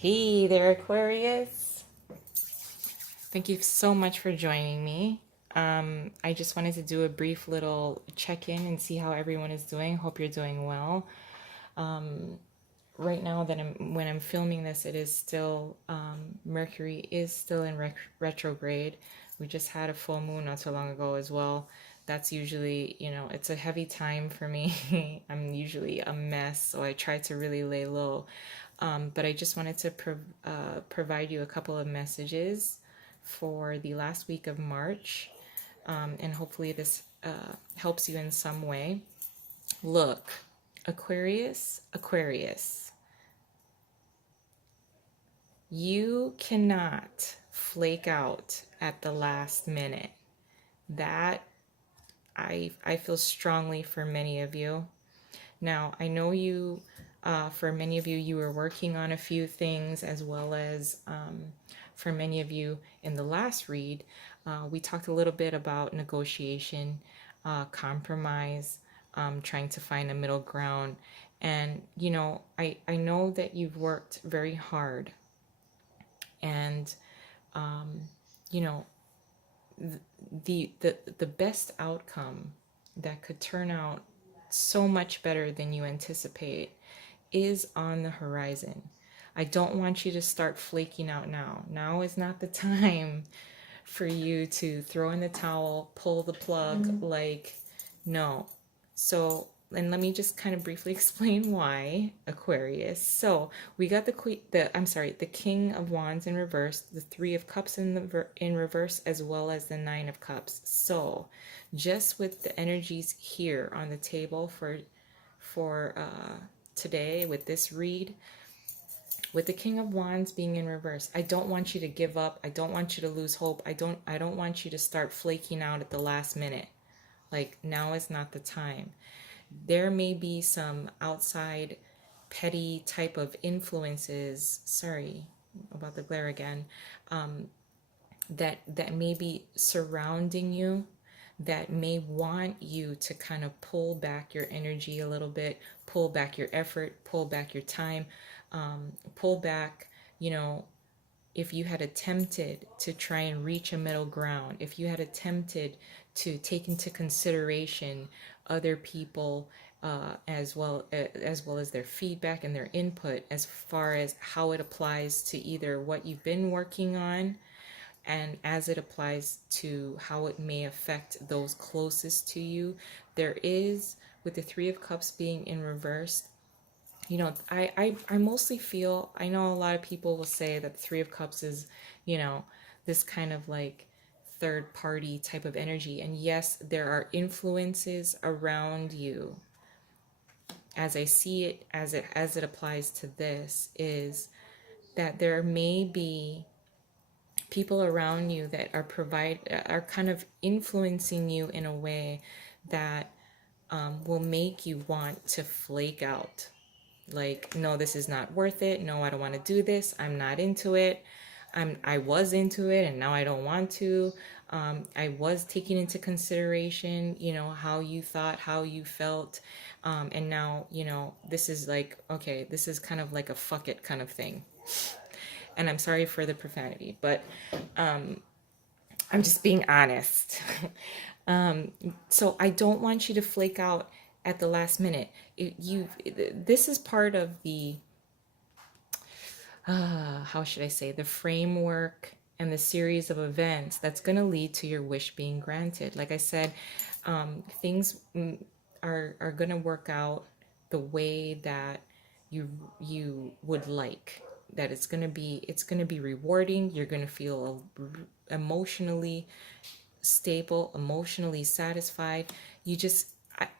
Hey there, Aquarius. Thank you so much for joining me. I just wanted to do a brief little check-in and see how everyone is doing. Hope you're doing well. Right now that when I'm filming this, it is still Mercury is still in retrograde. We just had a full moon not so long ago as well. That's usually, it's a heavy time for me. I'm usually a mess, so I try to really lay low. But I just wanted to provide you a couple of messages for the last week of March, and hopefully this helps you in some way. Look, Aquarius, you cannot flake out at the last minute. That I feel strongly for many of you. Now, I know for many of you, you were working on a few things, as well as for many of you in the last read, we talked a little bit about negotiation, compromise, trying to find a middle ground. And, I know that you've worked very hard, and, you know, the best outcome that could turn out so much better than you anticipate is on the horizon. I don't want you to start flaking out now. Now is not the time for you to throw in the towel, pull the plug, like, no. So, and let me just kind of briefly explain why, Aquarius. So we got the King of Wands in reverse, the Three of Cups in reverse, as well as the Nine of Cups. So, just with the energies here on the table for today with this read, with the King of Wands being in reverse, I don't want you to give up. I don't want you to lose hope. I don't want you to start flaking out at the last minute. Like, now is not the time. There may be some outside petty type of influences, sorry about the glare again, that may be surrounding you, that may want you to kind of pull back your energy a little bit, pull back your effort, pull back your time, pull back, if you had attempted to try and reach a middle ground, if you had attempted to take into consideration other people, as well as their feedback and their input, as far as how it applies to either what you've been working on, and as it applies to how it may affect those closest to you. There is, with the Three of Cups being in reverse, I mostly feel, I know a lot of people will say that the Three of Cups is, this kind of like third party type of energy. And yes, there are influences around you. As I see it, as it applies to this, is that there may be people around you that are kind of influencing you in a way that will make you want to flake out. Like, no, this is not worth it. No, I don't want to do this. I'm not into it. I was into it and now I don't want to. I was taking into consideration, how you thought, how you felt. And now, this is like, okay, this is kind of like a fuck it kind of thing. And I'm sorry for the profanity, but I'm just being honest. So I don't want you to flake out at the last minute. This is part of the, how should I say, the framework and the series of events that's going to lead to your wish being granted. Like I said, things are going to work out the way that you would like. That it's going to be rewarding. You're going to feel emotionally stable, emotionally satisfied.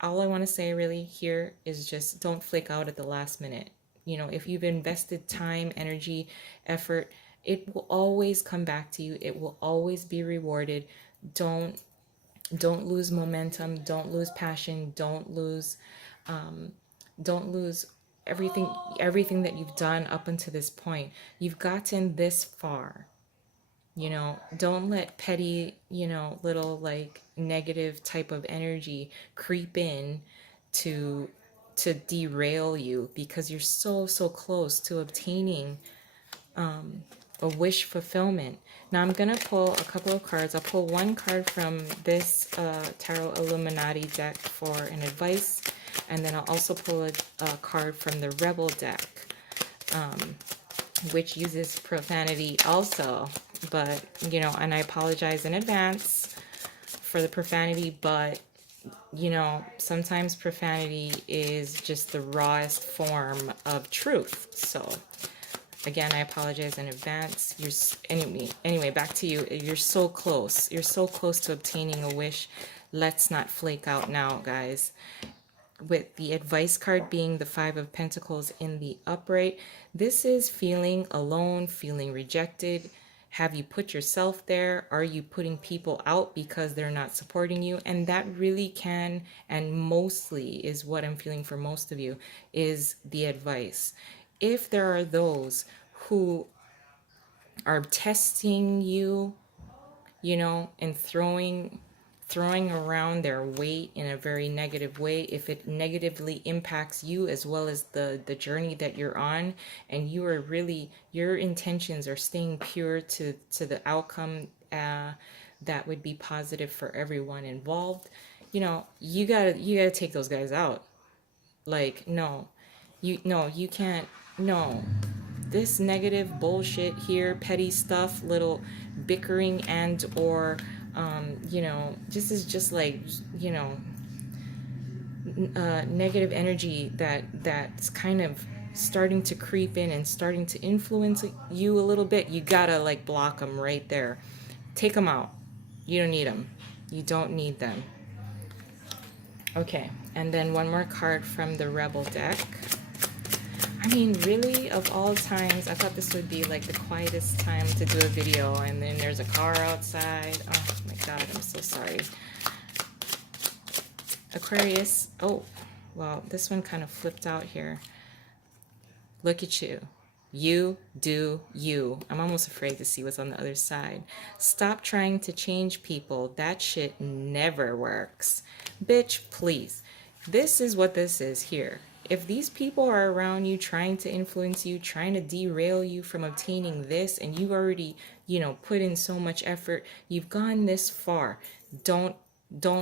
All I want to say really here is just don't flake out at the last minute. If you've invested time, energy, effort, it will always come back to you. It will always be rewarded. Don't lose momentum. Don't lose passion. Don't lose everything that you've done up until this point. You've gotten this far. Don't let petty, little like negative type of energy creep in to derail you, because you're so close to obtaining a wish fulfillment. Now I'm going to pull a couple of cards. I'll pull one card from this Tarot Illuminati deck for an advice, and then I'll also pull a card from the Rebel deck, which uses profanity also. But, you know, and I apologize in advance for the profanity, but, you know, sometimes profanity is just the rawest form of truth. So, again, I apologize in advance. Anyway, back to you. You're so close. You're so close to obtaining a wish. Let's not flake out now, guys. With the advice card being the Five of Pentacles in the upright, this is feeling alone, feeling rejected. Have you put yourself there? Are you putting people out because they're not supporting you? And that really can, and mostly is what I'm feeling for most of you, is the advice. If there are those who are testing you, you know, and throwing around their weight in a very negative way, if it negatively impacts you as well as the journey that you're on, and you are really, your intentions are staying pure to the outcome that would be positive for everyone involved, you know, you gotta take those guys out. Like, no, you can't. No, this negative bullshit here, petty stuff, little bickering and or you know, this is just like, you know, negative energy that's kind of starting to creep in and starting to influence you a little bit. You gotta like block them right there. Take them out. You don't need them. You don't need them. Okay, and then one more card from the Rebel deck. I mean, really, of all times, I thought this would be like the quietest time to do a video, and then there's a car outside. Oh my god, I'm so sorry. Aquarius. Oh, well, this one kind of flipped out here. Look at you. You do you. I'm almost afraid to see what's on the other side. Stop trying to change people. That shit never works. Bitch, please. This is what this is here. If these people are around you trying to influence you, trying to derail you from obtaining this, and you've already, you know, put in so much effort, you've gone this far, don't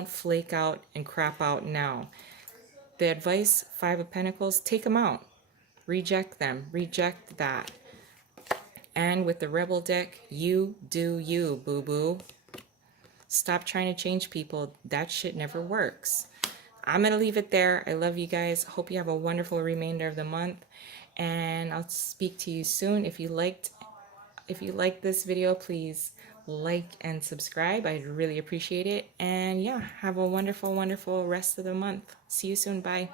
flake out and crap out now. The advice, Five of Pentacles, take them out. Reject them. Reject that. And with the Rebel deck, you do you, boo-boo. Stop trying to change people. That shit never works. I'm going to leave it there. I love you guys. Hope you have a wonderful remainder of the month. And I'll speak to you soon. If you liked this video, please like and subscribe. I'd really appreciate it. And yeah, have a wonderful, wonderful rest of the month. See you soon. Bye.